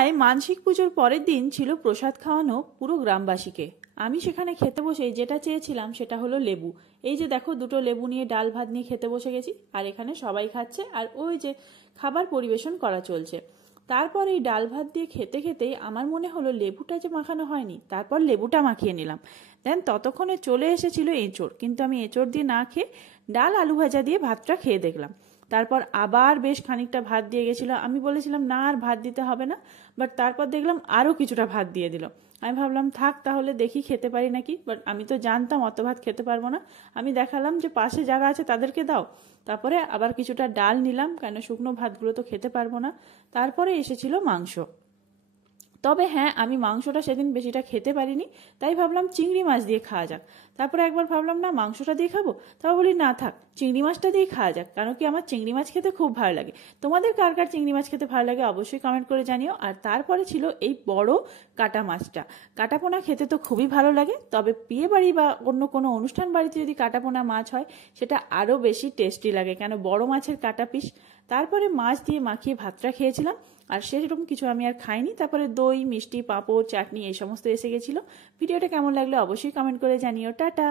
পাড়ায় মানসিক পুজোর পরের দিন ছিল প্রসাদ খাওয়ানো পুরো গ্রামবাসীকে। আমি সেখানে খেতে বসে যেটা চেয়েছিলাম সেটা হলো লেবু। এই যে দেখো, দুটো লেবু নিয়ে ডাল ভাত নিয়ে খেতে বসে গেছি, আর এখানে সবাই খাচ্ছে, আর ওই যে খাবার পরিবেশন করা চলছে। তারপর এই ডাল ভাত দিয়ে খেতে খেতেই আমার মনে হলো লেবুটা যে মাখানো হয়নি, তারপর লেবুটা মাখিয়ে নিলাম। দেন ততক্ষণে চলে এসেছিল এঁচোড়, কিন্তু আমি এঁচোড় দিয়ে না খেয়ে ডাল আলু ভাজা দিয়ে ভাতটা খেয়ে দেখলাম। তারপর আবার বেশ খানিকটা ভাত দিয়ে গেছিলো, আমি বলেছিলাম না আর ভাত দিতে হবে না, বাট তারপর দেখলাম আরও কিছুটা ভাত দিয়ে দিল। আমি ভাবলাম থাক তাহলে দেখি খেতে পারি নাকি, বাট আমি তো জানতাম অত ভাত খেতে পারবো না। আমি দেখালাম যে পাশে যারা আছে তাদেরকে দাও। তারপরে আবার কিছুটা ডাল নিলাম, কেন শুকনো ভাতগুলো তো খেতে পারবো না। তারপরে এসেছিল মাংস। তবে হ্যাঁ, আমি মাংসটা সেদিন বেশিটা খেতে পারিনি, তাই ভাবলাম চিংড়ি মাছ দিয়ে খাওয়া যাক। তারপরে একবার ভাবলাম না মাংসটা দিয়ে খাবো, তারপর বলি না থাক চিংড়ি মাছটা দিয়ে খাওয়া যাক, কারণ কি আমার চিংড়ি মাছ খেতে খুব ভালো লাগে। তোমাদের কার কার চিংড়ি মাছ খেতে ভালো লাগে অবশ্যই কমেন্ট করে জানিও। আর তারপরে ছিল এই বড় কাটা মাছটা। কাটাপোনা খেতে তো খুবই ভালো লাগে, তবে বিয়ে বাড়ি বা অন্য কোনো অনুষ্ঠান বাড়িতে যদি কাটাপোনা মাছ হয় সেটা আরও বেশি টেস্টি লাগে, কেন বড় মাছের কাটা পিস। তারপরে মাছ দিয়ে মাখিয়ে ভাতটা খেয়েছিলাম, আর সেরকম কিছু আমি আর খাইনি। তারপরে দই, মিষ্টি, পাঁপড়, চাটনি এই সমস্ত এসে গেছিলো। ভিডিওটা কেমন লাগলো অবশ্যই কমেন্ট করে জানিও। টাটা।